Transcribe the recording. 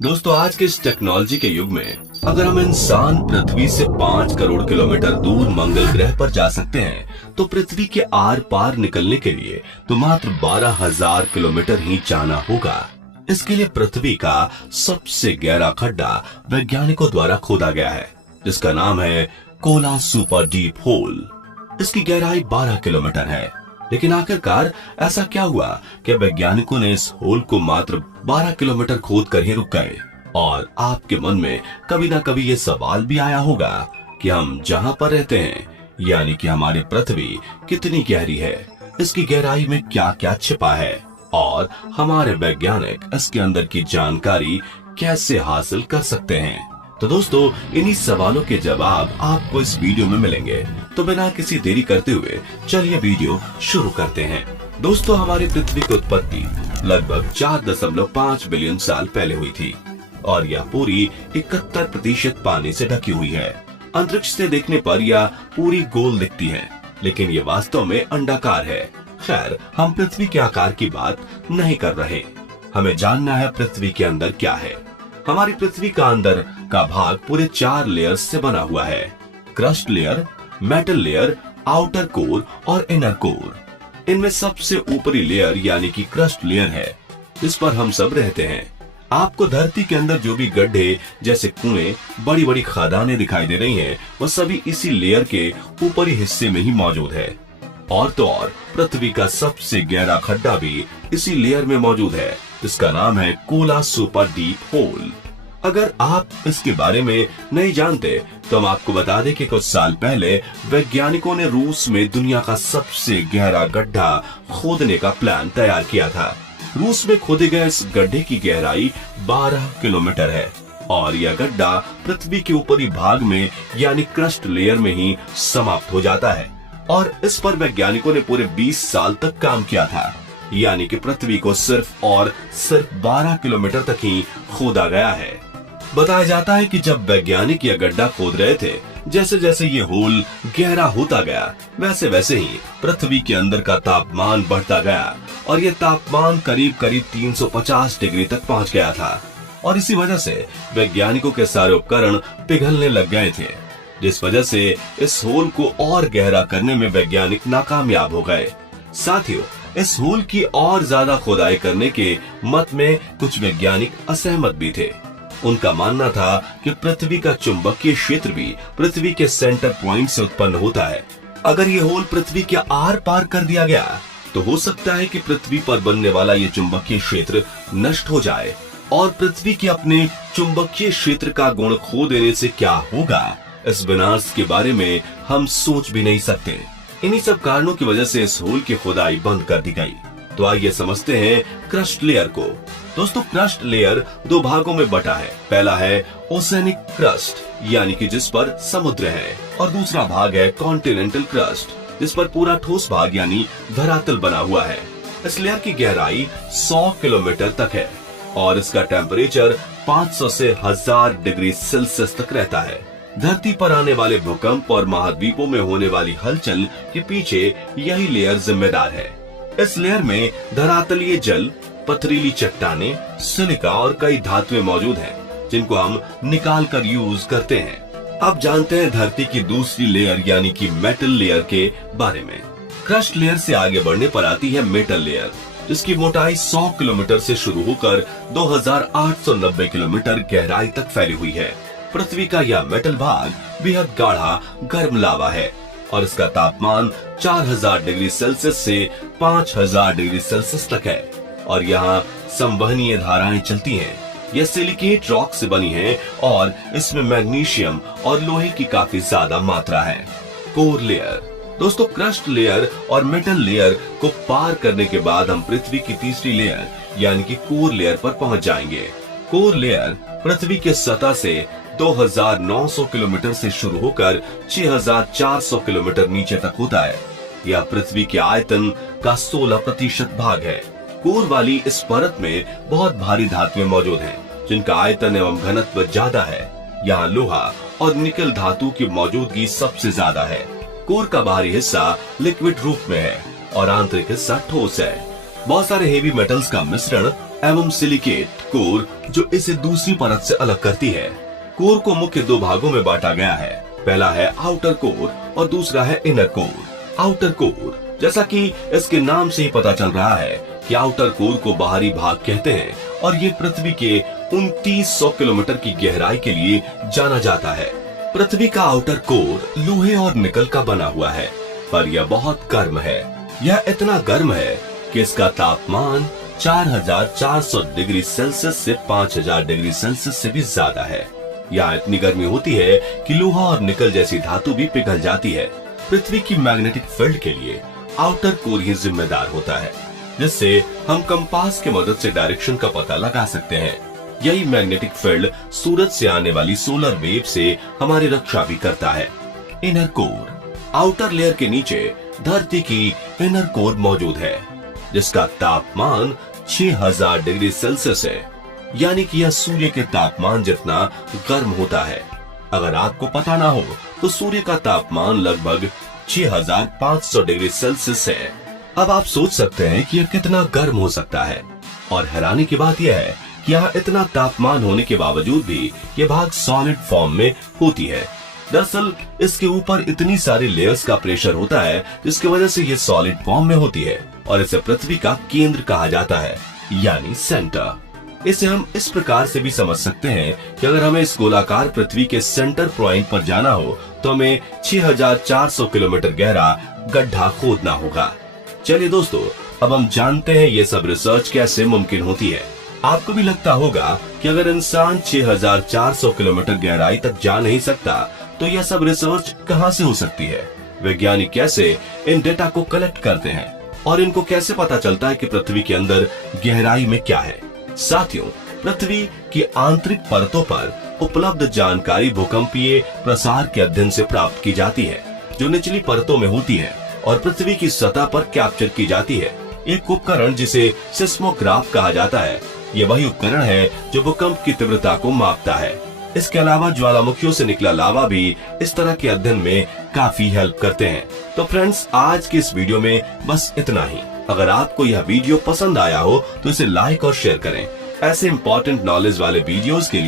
दोस्तों आज के इस टेक्नोलॉजी के युग में अगर हम इंसान पृथ्वी से 5 करोड़ किलोमीटर दूर मंगल ग्रह पर जा सकते हैं तो पृथ्वी के आर पार निकलने के लिए तो मात्र 12,000 किलोमीटर ही जाना होगा। इसके लिए पृथ्वी का सबसे गहरा खड्डा वैज्ञानिकों द्वारा खोदा गया है जिसका नाम है कोला सुपर डीप होल। इसकी गहराई 12 किलोमीटर है। लेकिन आखिरकार ऐसा क्या हुआ कि वैज्ञानिकों ने इस होल को मात्र 12 किलोमीटर खोद कर ही रुक गए। और आपके मन में कभी ना कभी ये सवाल भी आया होगा कि हम जहां पर रहते हैं यानी कि हमारी पृथ्वी कितनी गहरी है, इसकी गहराई में क्या क्या छिपा है और हमारे वैज्ञानिक इसके अंदर की जानकारी कैसे हासिल कर सकते हैं। तो दोस्तों इन्हीं सवालों के जवाब आपको इस वीडियो में मिलेंगे। तो बिना किसी देरी करते हुए चलिए वीडियो शुरू करते हैं। दोस्तों हमारी पृथ्वी की उत्पत्ति लगभग 4.5 बिलियन साल पहले हुई थी और यह पूरी 71% पानी से ढकी हुई है। अंतरिक्ष से देखने पर यह पूरी गोल दिखती है लेकिन ये वास्तव में अंडाकार है। खैर हम पृथ्वी के आकार की बात नहीं कर रहे, हमें जानना है पृथ्वी के अंदर क्या है। हमारी पृथ्वी का अंदर का भाग पूरे 4 लेयर्स से बना हुआ है। Crust layer, metal layer, outer core और इनर कोर। इनमें सबसे ऊपरी लेयर यानी कि क्रस्ट लेयर है जिस पर हम सब रहते हैं। आपको धरती के अंदर जो भी गड्ढे जैसे कुएं, बड़ी बड़ी खदानें दिखाई दे रही हैं, वो सभी इसी लेयर के ऊपरी हिस्से में ही मौजूद है। और तो और पृथ्वी का सबसे गहरा खड्डा भी इसी लेयर में मौजूद है जिसका नाम है कोला सुपर डीप होल। अगर आप इसके बारे में नहीं जानते तो हम आपको बता दें कि कुछ साल पहले वैज्ञानिकों ने रूस में दुनिया का सबसे गहरा गड्ढा खोदने का प्लान तैयार किया था। रूस में खोदे गए इस गड्ढे की गहराई 12 किलोमीटर है और यह गड्ढा पृथ्वी के ऊपरी भाग में यानी क्रस्ट लेयर में ही समाप्त हो जाता है। और इस पर वैज्ञानिकों ने पूरे 20 साल तक काम किया था, यानी कि पृथ्वी को सिर्फ 12 किलोमीटर तक ही खोदा गया है। बताया जाता है कि जब वैज्ञानिक यह गड्ढा खोद रहे थे, जैसे जैसे ये होल गहरा होता गया वैसे वैसे ही पृथ्वी के अंदर का तापमान बढ़ता गया और यह तापमान करीब करीब 350 डिग्री तक पहुंच गया था। और इसी वजह से वैज्ञानिकों के सारे उपकरण पिघलने लग गए थे, जिस वजह से इस होल को और गहरा करने में वैज्ञानिक नाकामयाब हो गए। साथियों इस होल की और ज्यादा खोदाई करने के मत में कुछ वैज्ञानिक असहमत भी थे। उनका मानना था कि पृथ्वी का चुंबकीय क्षेत्र भी पृथ्वी के सेंटर पॉइंट से उत्पन्न होता है। अगर ये होल पृथ्वी के आर पार कर दिया गया तो हो सकता है कि पृथ्वी पर बनने वाला ये चुंबकीय क्षेत्र नष्ट हो जाए और पृथ्वी के अपने चुंबकीय क्षेत्र का गुण खो देने से क्या होगा, इस विनाश के बारे में हम सोच भी नहीं सकते। इन्हीं सब कारणों की वजह से इस होल की खुदाई बंद कर दी गई। तो आइए समझते हैं क्रस्ट लेयर को। दोस्तों क्रस्ट लेयर 2 भागों में बटा है। पहला है ओसेनिक क्रस्ट यानी कि जिस पर समुद्र है और दूसरा भाग है कॉन्टिनेंटल क्रस्ट जिस पर पूरा ठोस भाग यानी धरातल बना हुआ है। इस लेयर की गहराई 100 किलोमीटर तक है और इसका टेम्परेचर 500 से 1000 डिग्री सेल्सियस तक रहता है। धरती पर आने वाले भूकंप और महाद्वीपों में होने वाली हलचल के पीछे यही लेयर जिम्मेदार है। इस लेयर में धरातलीय जल, पथरीली चट्टानें, सिलिका और कई धातुएं मौजूद हैं जिनको हम निकाल कर यूज करते हैं। अब जानते हैं धरती की दूसरी लेयर यानी कि मेटल लेयर के बारे में। क्रस्ट लेयर से आगे बढ़ने पर आती है मेटल लेयर जिसकी मोटाई 100 किलोमीटर से शुरू होकर 2890 किलोमीटर गहराई तक फैली हुई है। पृथ्वी का यह मेटल भाग बेहद गाढ़ा गर्म लावा है और इसका तापमान 4000 डिग्री सेल्सियस से 5000 डिग्री सेल्सियस तक है और यहाँ संवहनीय धाराएं चलती हैं। यह सिलिकेट रॉक से बनी है और इसमें मैग्नीशियम और लोहे की काफी ज्यादा मात्रा है। Core layer. दोस्तों क्रस्ट लेयर और मेटल लेयर को पार करने के बाद हम पृथ्वी की तीसरी लेयर यानी कि कोर लेयर पर पहुंच जाएंगे। कोर लेयर पृथ्वी के सतह से 2900 किलोमीटर से शुरू होकर 6400 किलोमीटर नीचे तक होता है। यह पृथ्वी के आयतन का 16% भाग है। कोर वाली इस परत में बहुत भारी धातुएं मौजूद हैं जिनका आयतन एवं घनत्व ज्यादा है। यहाँ लोहा और निकल धातु की मौजूदगी सबसे ज्यादा है। कोर का बाहरी हिस्सा लिक्विड रूप में है और आंतरिक हिस्सा ठोस है। बहुत सारे हेवी मेटल्स का मिश्रण एवं सिलिकेट कोर जो इसे दूसरी परत से अलग करती है। कोर को मुख्य दो भागों में बांटा गया है। पहला है आउटर कोर और दूसरा है इनर कोर। आउटर कोर, जैसा कि इसके नाम से ही पता चल रहा है कि आउटर कोर को बाहरी भाग कहते हैं और ये पृथ्वी के 2900 किलोमीटर की गहराई के लिए जाना जाता है। पृथ्वी का आउटर कोर लोहे और निकल का बना हुआ है, पर यह बहुत गर्म है। यह इतना गर्म है कि इसका तापमान 4400 डिग्री सेल्सियस से 5000 डिग्री सेल्सियस से भी ज्यादा है। यहाँ इतनी गर्मी होती है कि लोहा और निकल जैसी धातु भी पिघल जाती है। पृथ्वी की मैग्नेटिक फील्ड के लिए आउटर कोर ही जिम्मेदार होता है, जिससे हम कंपास की मदद से डायरेक्शन का पता लगा सकते हैं। यही मैग्नेटिक फील्ड सूरज से आने वाली सोलर वेव से हमारी रक्षा भी करता है। इनर कोर, आउटर लेयर के नीचे धरती की इनर कोर मौजूद है, जिसका तापमान 6000 डिग्री सेल्सियस है, यानी कि यह सूर्य के तापमान जितना गर्म होता है। अगर आपको पता ना हो तो सूर्य का तापमान लगभग 6500 डिग्री सेल्सियस है। अब आप सोच सकते हैं कि यह कितना गर्म हो सकता है, और हैरानी की बात यह है कि यहाँ इतना तापमान होने के बावजूद भी यह भाग सॉलिड फॉर्म में होती है। दरअसल इसके ऊपर इतनी सारी लेयर्स का प्रेशर होता है, जिसकी वजह से ये सॉलिड फॉर्म में होती है और इसे पृथ्वी का केंद्र कहा जाता है, यानी सेंटर। इसे हम इस प्रकार से भी समझ सकते हैं कि अगर हमें इस गोलाकार पृथ्वी के सेंटर पॉइंट पर जाना हो तो हमें 6400 किलोमीटर गहरा गड्ढा खोदना होगा। चलिए दोस्तों, अब हम जानते हैं ये सब रिसर्च कैसे मुमकिन होती है। आपको भी लगता होगा कि अगर इंसान 6400 किलोमीटर गहराई तक जा नहीं सकता तो यह सब रिसर्च कहाँ से हो सकती है। वैज्ञानिक कैसे इन डेटा को कलेक्ट करते हैं और इनको कैसे पता चलता है कि पृथ्वी के अंदर गहराई में क्या है। साथियों, पृथ्वी की आंतरिक परतों पर उपलब्ध जानकारी भूकंपीय प्रसार के अध्ययन से प्राप्त की जाती है, जो निचली परतों में होती है और पृथ्वी की सतह पर कैप्चर की जाती है। एक उपकरण जिसे सिस्मोग्राफ कहा जाता है, ये वही उपकरण है जो भूकंप की तीव्रता को मापता है। इसके अलावा ज्वालामुखियों से निकला लावा भी इस तरह के अध्ययन में काफी हेल्प करते हैं। तो फ्रेंड्स, आज की इस वीडियो में बस इतना ही। अगर आपको यह वीडियो पसंद आया हो तो इसे लाइक और शेयर करें। ऐसे इंपॉर्टेंट नॉलेज वाले वीडियोस के लिए